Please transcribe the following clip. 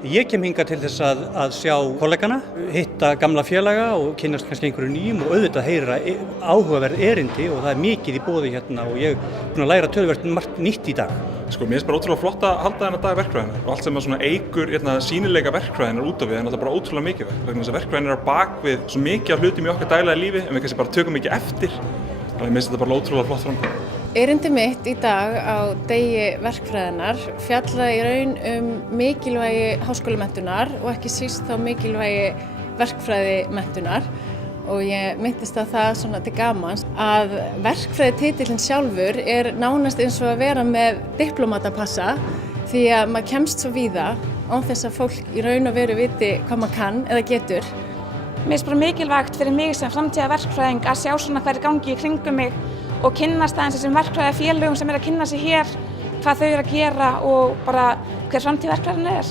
Ég kem hingað til þess að sjá kollegana, hitta gamla félaga og kynnast kannski einhverju nýjum og auðvitað heyra áhugaverð erindi og það er mikið í boði hérna og ég er búinn að læra töluvert margt nýtt í dag. Sko, mér finnst bara ótrúlega flott að halda þennan dag verkfræðinnar og allt sem að svona eykur sýnileika verkfræðinnar út af við er náttúrulega bara ótrúlega mikilvægt vegna þess að verkfræðin er á bak við svo mikið af hlutum í okkar daglega lífi en við kannski bara tökum ekki eftir. Þannig að mér finnst þetta bara ótrúlega flott framkvæmd. Erindi mitt í dag á degi verkfræðinnar fjallaði í raun mikilvægi háskólamenntunar og ekki síst þá mikilvægi verkfræðimenntunar og ég minntist á það svona til gamans að verkfræðititillinn sjálfur er nánast eins og að vera með diplómatapassa því að maður kemst svo víða án þess að fólk í raun og veru viti hvað maður kann eða getur. Mér finnst bara mikilvægt fyrir mig sem framtíða verkfræðing að sjá svona hvað er gangi í kringum mig og kynnast aðeins þessum verkfræðafélögum sem eru að kynna sig hér, hvað þau eru að gera og bara hver framtíð verkfræðin er.